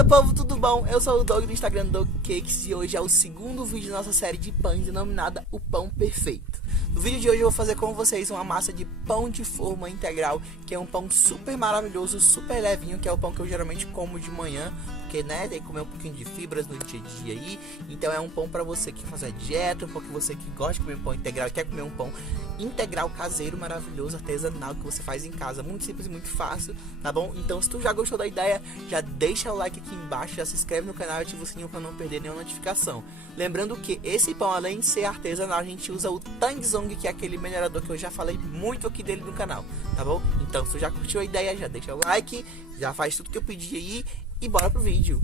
Fala, povo, tudo bom? Eu sou o Doug do Instagram Doug Cakes e hoje é o segundo vídeo da nossa série de pães denominada O Pão Perfeito. No vídeo de hoje eu vou fazer com vocês uma massa de pão de forma integral, que é um pão super maravilhoso, super levinho, que é o pão que eu geralmente como de manhã, porque né, tem que comer um pouquinho de fibras no dia a dia aí. Então é um pão para você que faz a dieta, um pão que você que gosta de comer um pão integral e quer comer um pão integral caseiro, maravilhoso, artesanal, que você faz em casa, muito simples e muito fácil, tá bom? Então se tu já gostou da ideia, já deixa o like aqui embaixo, já se inscreve no canal e ativa o sininho para não perder nenhuma notificação. Lembrando que esse pão, além de ser artesanal, a gente usa o Tangzong, que é aquele melhorador que eu já falei muito aqui dele no canal, tá bom? Então se tu já curtiu a ideia, já deixa o like, já faz tudo que eu pedi aí e bora pro vídeo.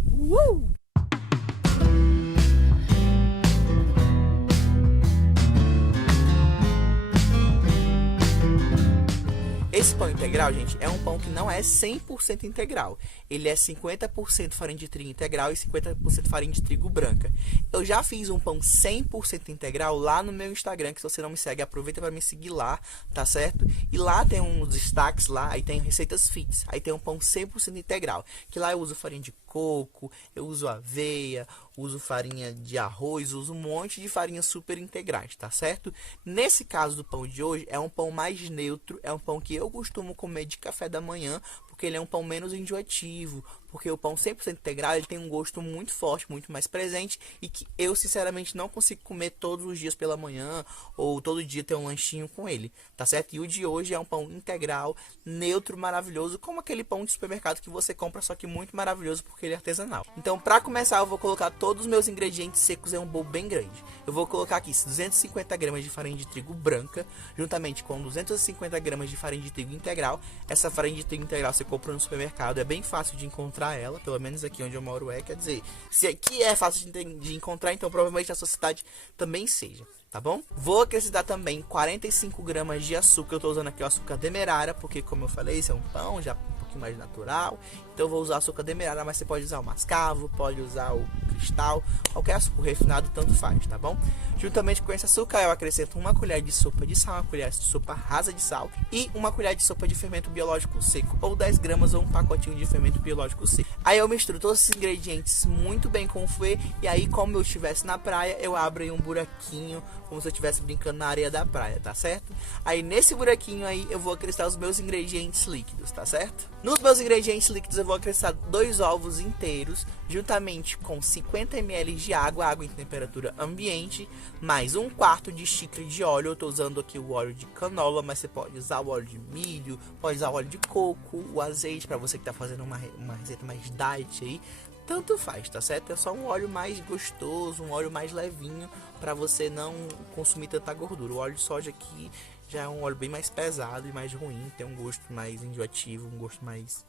Esse pão integral, gente, é um pão que não é 100% integral. Ele é 50% farinha de trigo integral e 50% farinha de trigo branca. Eu já fiz um pão 100% integral lá no meu Instagram, que se você não me segue, aproveita para me seguir lá, tá certo? E lá tem uns destaques lá, aí tem receitas fits. Aí tem um pão 100% integral, que lá eu uso farinha de coco, eu uso aveia, uso farinha de arroz, uso um monte de farinhas super integrais, tá certo? Nesse caso do pão de hoje, é um pão mais neutro, é um pão que eu costumo comer de café da manhã, porque ele é um pão menos enjoativo, porque o pão 100% integral ele tem um gosto muito forte, muito mais presente e que eu sinceramente não consigo comer todos os dias pela manhã ou todo dia ter um lanchinho com ele, tá certo? E o de hoje é um pão integral, neutro, maravilhoso, como aquele pão de supermercado que você compra, só que muito maravilhoso porque ele é artesanal. Então, para começar, eu vou colocar todos os meus ingredientes secos em um bowl bem grande. Eu vou colocar aqui 250 gramas de farinha de trigo branca, juntamente com 250 gramas de farinha de trigo integral. Essa farinha de trigo integral você compra no supermercado, é bem fácil de encontrar ela, pelo menos aqui onde eu moro quer dizer, se aqui é fácil de encontrar, então provavelmente na sua cidade também seja, tá bom? Vou acrescentar também 45 gramas de açúcar, eu tô usando aqui o açúcar demerara, porque como eu falei, esse é um pão já um pouquinho mais natural, então eu vou usar açúcar demerara, mas você pode usar o mascavo, pode usar o cristal, qualquer açúcar refinado, tanto faz, tá bom? Juntamente com esse açúcar eu acrescento uma colher de sopa de sal, uma colher de sopa rasa de sal e uma colher de sopa de fermento biológico seco, ou 10 gramas ou um pacotinho de fermento biológico seco. Aí eu misturo todos esses ingredientes muito bem com o fouet, e aí como eu estivesse na praia, eu abro aí um buraquinho, como se eu estivesse brincando na areia da praia, tá certo? Aí nesse buraquinho aí eu vou acrescentar os meus ingredientes líquidos, tá certo? Nos meus ingredientes líquidos eu vou acrescentar 2 ovos inteiros, juntamente com 50 ml de água em temperatura ambiente, mais 1/4 de xícara de óleo. Eu tô usando aqui o óleo de canola, mas você pode usar o óleo de milho, pode usar o óleo de coco, o azeite, para você que tá fazendo uma receita mais diet aí, tanto faz, tá certo? É só um óleo mais gostoso, um óleo mais levinho, para você não consumir tanta gordura. O óleo de soja aqui já é um óleo bem mais pesado e mais ruim, tem um gosto mais enjoativo, um gosto mais...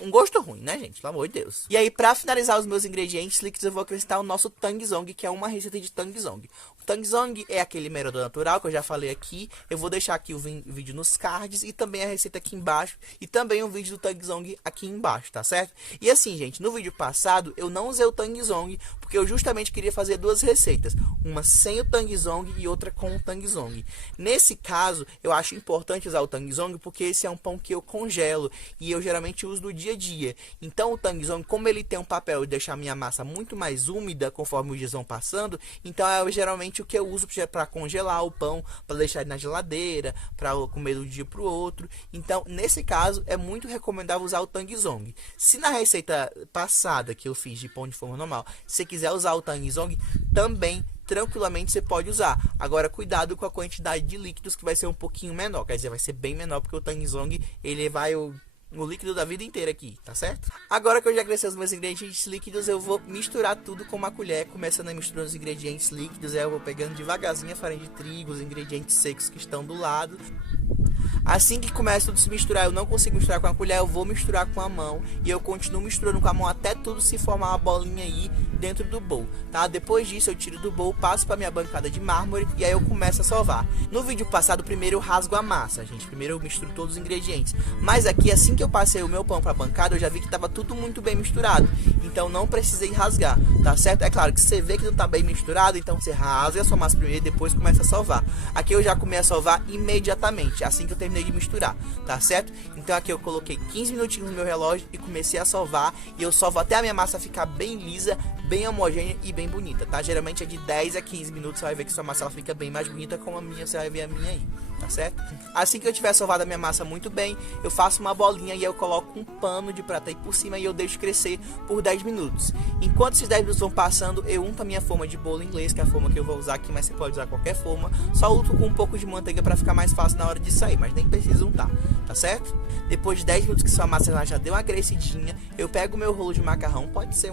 um gosto ruim, né, gente? Pelo amor de Deus. E aí, pra finalizar os meus ingredientes líquidos, eu vou acrescentar o nosso Tangzong, que é uma receita de Tangzong. O Tangzong é aquele melhorador natural que eu já falei aqui. Eu vou deixar aqui o vídeo nos cards e também a receita aqui embaixo. E também o vídeo do Tangzong aqui embaixo, tá certo? E assim, gente, no vídeo passado eu não usei o Tangzong porque eu justamente queria fazer duas receitas. Uma sem o Tangzong e outra com o Tangzong. Nesse caso, eu acho importante usar o Tangzong porque esse é um pão que eu congelo e eu geralmente uso no dia a dia. Então o Tangzong, como ele tem um papel de deixar minha massa muito mais úmida conforme os dias vão passando, então é geralmente o que eu uso para congelar o pão, para deixar ele na geladeira, para comer de um dia para o outro. Então nesse caso é muito recomendável usar o Tangzong. Se na receita passada que eu fiz de pão de forma normal, se você quiser usar o Tangzong, também tranquilamente você pode usar. Agora cuidado com a quantidade de líquidos, que vai ser um pouquinho menor, quer dizer, vai ser bem menor, porque o Tangzong ele vai o líquido da vida inteira aqui, tá certo? Agora que eu já acrescentei os meus ingredientes líquidos, eu vou misturar tudo com uma colher, começando a misturar os ingredientes líquidos. Aí eu vou pegando devagarzinho a farinha de trigo, os ingredientes secos que estão do lado. Assim que começa tudo a se misturar, eu não consigo misturar com a colher, eu vou misturar com a mão. E eu continuo misturando com a mão até tudo se formar uma bolinha aí dentro do bowl, tá? Depois disso eu tiro do bowl, passo para minha bancada de mármore e aí eu começo a sovar. No vídeo passado, primeiro eu rasgo a massa, gente. Primeiro eu misturo todos os ingredientes. Mas aqui, assim que eu passei o meu pão para a bancada, eu já vi que estava tudo muito bem misturado. Então não precisei rasgar, tá certo? É claro que você vê que não tá bem misturado, então você rasga a sua massa primeiro e depois começa a sovar. Aqui eu já comecei a sovar imediatamente, assim que eu terminei de misturar, tá certo? Então aqui eu coloquei 15 minutinhos no meu relógio e comecei a sovar. E eu sovo até a minha massa ficar bem lisa, bem homogênea e bem bonita, tá? Geralmente é de 10 a 15 minutos, você vai ver que sua massa ela fica bem mais bonita, como a minha, você vai ver a minha aí, tá certo? Assim que eu tiver sovado a minha massa muito bem, eu faço uma bolinha e eu coloco um pano de prata aí por cima e eu deixo crescer por 10 minutos. Enquanto esses 10 minutos vão passando, eu unto a minha forma de bolo inglês, que é a forma que eu vou usar aqui, mas você pode usar qualquer forma. Só unto com um pouco de manteiga para ficar mais fácil na hora de sair, mas nem precisa untar, tá certo? Depois de 10 minutos que sua massa já deu uma crescidinha, eu pego o meu rolo de macarrão, pode ser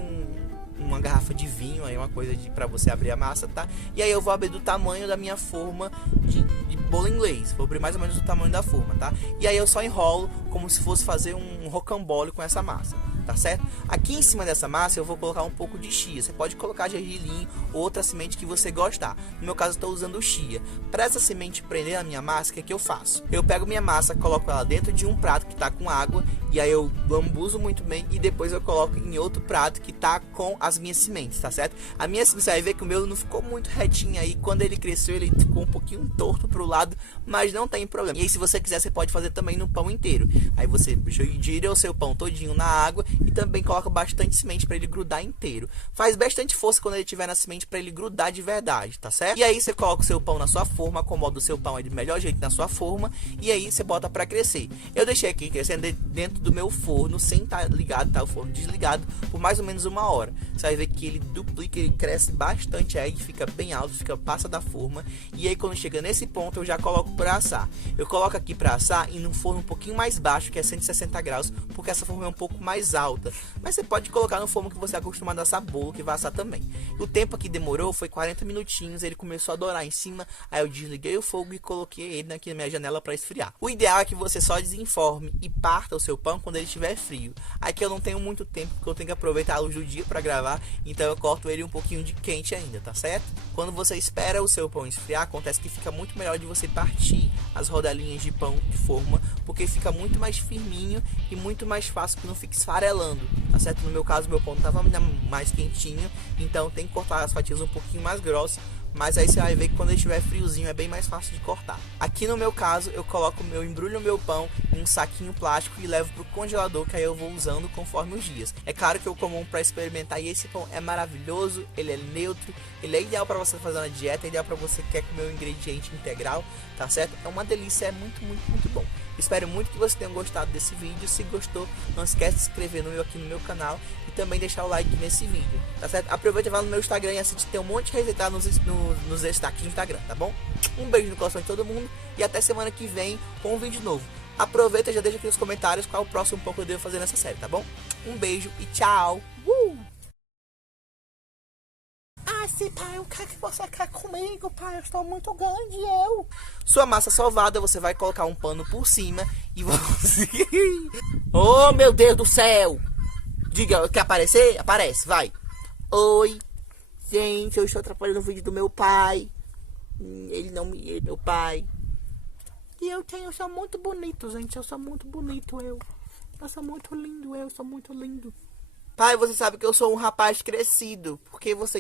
uma garrafa de vinho, aí uma coisa para você abrir a massa, tá? E aí eu vou abrir do tamanho da minha forma de bolo inglês, vou abrir mais ou menos do tamanho da forma, tá? E aí eu só enrolo como se fosse fazer um rocambole com essa massa, tá certo? Aqui em cima dessa massa eu vou colocar um pouco de chia. Você pode colocar gergelim ou outra semente que você gostar. No meu caso eu estou usando chia. Para essa semente prender na minha massa, o que é que eu faço? Eu pego minha massa, coloco ela dentro de um prato que está com água e aí eu lambuzo muito bem e depois eu coloco em outro prato que está com as minhas sementes, tá certo? A minha, você vai ver que o meu não ficou muito retinho aí. Quando ele cresceu ele ficou um pouquinho torto pro lado, mas não tem problema. E aí se você quiser você pode fazer também no pão inteiro. Aí você gira o seu pão todinho na água e também coloca bastante semente para ele grudar inteiro. Faz bastante força quando ele tiver na semente para ele grudar de verdade, tá certo? E aí você coloca o seu pão na sua forma, acomoda o seu pão aí do melhor jeito na sua forma e aí você bota para crescer. Eu deixei aqui crescendo dentro do meu forno, sem estar ligado, tá? O forno desligado, por mais ou menos 1 hora. Você vai ver que ele duplica, ele cresce bastante aí, fica bem alto, passa da forma. E aí quando chega nesse ponto eu já coloco para assar. Eu coloco aqui para assar em um forno um pouquinho mais baixo, que é 160 graus, porque essa forma é um pouco mais alta. Mas você pode colocar no forno que você é acostumado a assar bolo, que vai assar também. O tempo que demorou foi 40 minutinhos, ele começou a dourar em cima, aí eu desliguei o fogo e coloquei ele aqui na minha janela para esfriar. O ideal é que você só desenforme e parta o seu pão quando ele estiver frio. Aqui eu não tenho muito tempo, porque eu tenho que aproveitar a luz do dia para gravar, então eu corto ele um pouquinho de quente ainda, tá certo? Quando você espera o seu pão esfriar, acontece que fica muito melhor de você partir as rodelinhas de pão de forma, porque fica muito mais firminho e muito mais fácil, que não fica esfarelando, tá certo? No meu caso, meu pão estava mais quentinho, então tem que cortar as fatias um pouquinho mais grossas, mas aí você vai ver que quando ele estiver friozinho é bem mais fácil de cortar. Aqui no meu caso, eu embrulho o meu pão em um saquinho plástico e levo pro congelador, que aí eu vou usando conforme os dias. É claro que eu como um para experimentar e esse pão é maravilhoso, ele é neutro, ele é ideal para você fazer uma dieta, é ideal para você que quer comer um ingrediente integral, tá certo? É uma delícia, é muito, muito, muito bom. Espero muito que você tenha gostado desse vídeo. Se gostou, não esquece de se inscrever aqui no meu canal e também deixar o like nesse vídeo, tá certo? Aproveita e vai no meu Instagram e assiste, tem um monte de receita nos destaques do Instagram, tá bom? Um beijo no coração de todo mundo e até semana que vem com um vídeo novo. Aproveita e já deixa aqui nos comentários qual é o próximo pão que eu devo fazer nessa série, tá bom? Um beijo e tchau! Pai, o que você quer comigo, pai? Eu estou muito grande, eu. Sua massa sovada, você vai colocar um pano por cima e você... Oh, meu Deus do céu! Diga, quer aparecer? Aparece, vai. Oi, gente, eu estou atrapalhando o vídeo do meu pai. Ele não me... meu pai. E eu sou muito bonito, gente. Eu sou muito bonito, eu. Eu sou muito lindo, eu sou muito lindo. Pai, você sabe que eu sou um rapaz crescido. Por que você